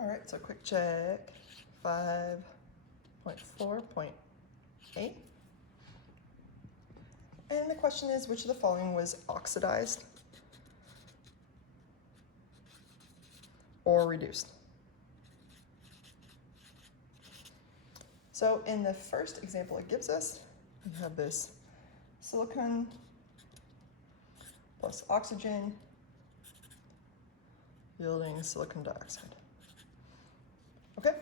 All right, so quick check, 5.4.8. And the question is, which of the following was oxidized or reduced? So in the first example it gives us, we have this silicon plus oxygen yielding silicon dioxide. Okay,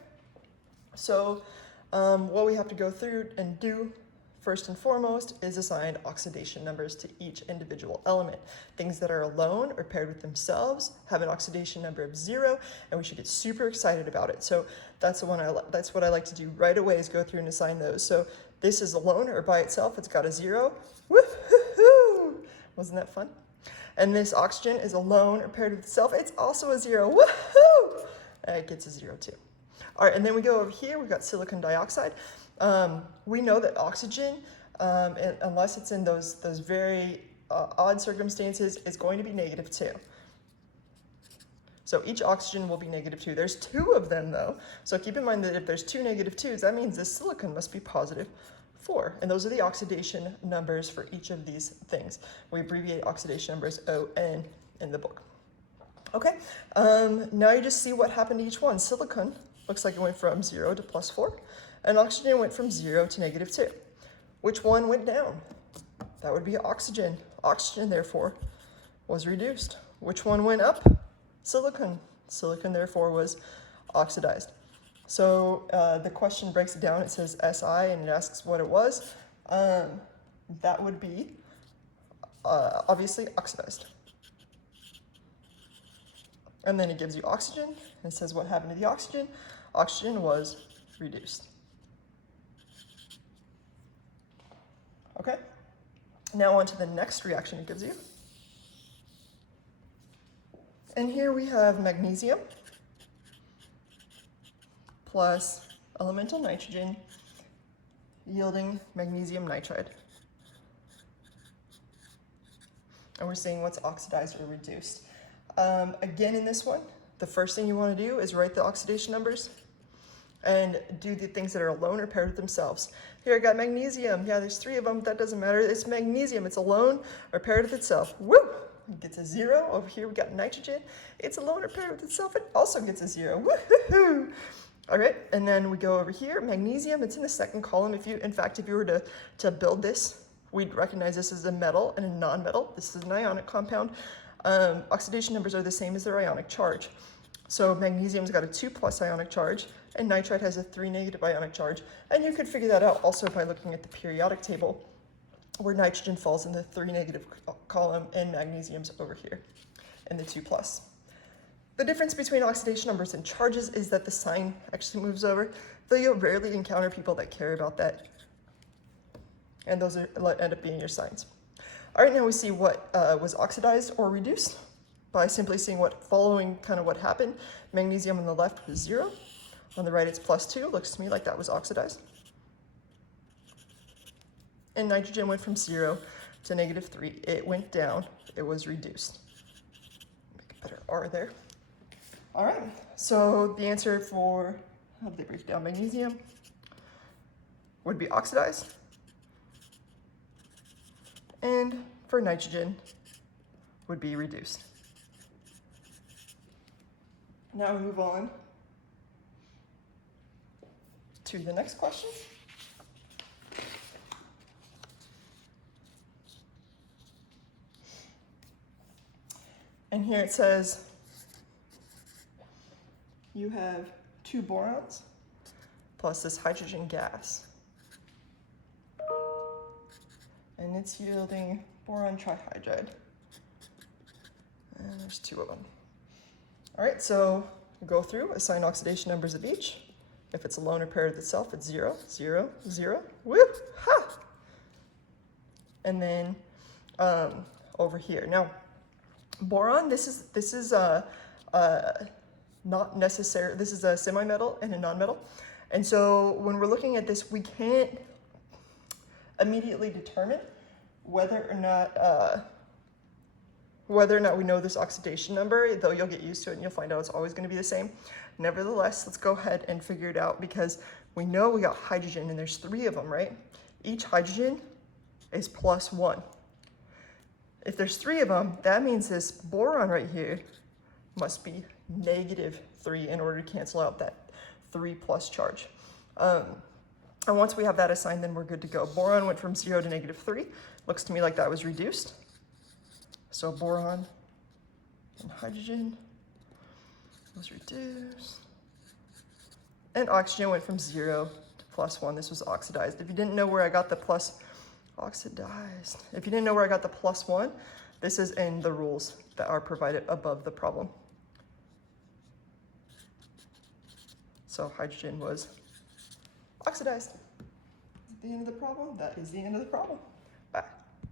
so what we have to go through and do first and foremost is assign oxidation numbers to each individual element. Things that are alone or paired with themselves have an oxidation number of 0, and we should get super excited about it. So that's what I like to do right away, is go through and assign those. So this is alone or by itself, it's got a 0. Woo-hoo-hoo! Wasn't that fun? And this oxygen is alone or paired with itself, it's also a 0. Woohoo! It gets a 0 too. All right, and then we go over here, we've got silicon dioxide. We know that oxygen, unless it's in those very odd circumstances, is going to be -2. So each oxygen will be -2. There's 2 of them though, so keep in mind that if there's 2 -2s, that means this silicon must be +4. And those are the oxidation numbers for each of these things. We abbreviate oxidation numbers ON in the book. Okay, now you just see what happened to each one. Silicon looks like it went from 0 to +4, and oxygen went from 0 to -2. Which one went down? That would be oxygen. Oxygen, therefore, was reduced. Which one went up? Silicon. Silicon, therefore, was oxidized. So the question breaks it down. It says Si, and it asks what it was. That would be, obviously, oxidized. And then it gives you oxygen, and it says what happened to the oxygen. Oxygen was reduced. Okay, now on to the next reaction it gives you. And here we have magnesium plus elemental nitrogen yielding magnesium nitride. And we're seeing what's oxidized or reduced. Again, in this one, the first thing you want to do is write the oxidation numbers and do the things that are alone or paired with themselves. Here I got magnesium. Yeah, there's 3 of them. That doesn't matter. It's magnesium. It's alone or paired with itself. Woo! It gets a 0. Over here we got nitrogen. It's alone or paired with itself. It also gets a 0. Woo-hoo-hoo! All right, and then we go over here. Magnesium, it's in the second column. If you were to build this, we'd recognize this as a metal and a non-metal. This is an ionic compound. Oxidation numbers are the same as their ionic charge. So magnesium's got a 2+ ionic charge, and nitride has a 3- ionic charge. And you could figure that out also by looking at the periodic table, where nitrogen falls in the 3- column and magnesium's over here in the 2+. The difference between oxidation numbers and charges is that the sign actually moves over, though you'll rarely encounter people that care about that. And those end up being your signs. All right, now we see what was oxidized or reduced by simply seeing following what happened. Magnesium on the left was 0. On the right, it's +2. Looks to me like that was oxidized. And nitrogen went from 0 to -3. It went down. It was reduced. Make a better R there. All right, so the answer for, how did they break down magnesium, would be oxidized. And for nitrogen, would be reduced. Now we move on to the next question. And here it says, you have 2 borons plus this hydrogen gas. And it's yielding boron trihydride. And there's 2 of them. All right, so we'll go through, assign oxidation numbers of each. If it's alone or paired with itself, it's 0, 0, 0. Woo! Ha! And then over here. Now, boron, this is not necessary. This is a semi-metal and a non-metal. And so when we're looking at this, we can't immediately determine whether or not whether or not we know this oxidation number, though you'll get used to it and you'll find out it's always going to be the same. Nevertheless, let's go ahead and figure it out because we know we got hydrogen and there's 3 of them, right? Each hydrogen is +1. If there's 3 of them, that means this boron right here must be -3 in order to cancel out that 3+ charge. And once we have that assigned, then we're good to go. Boron went from 0 to -3. Looks to me like that was reduced. So boron and hydrogen was reduced. And oxygen went from 0 to +1. This was oxidized. If you didn't know where I got the oxidized. If you didn't know where I got the +1, this is in the rules that are provided above the problem. So hydrogen was oxidized. Is that the end of the problem? That is the end of the problem.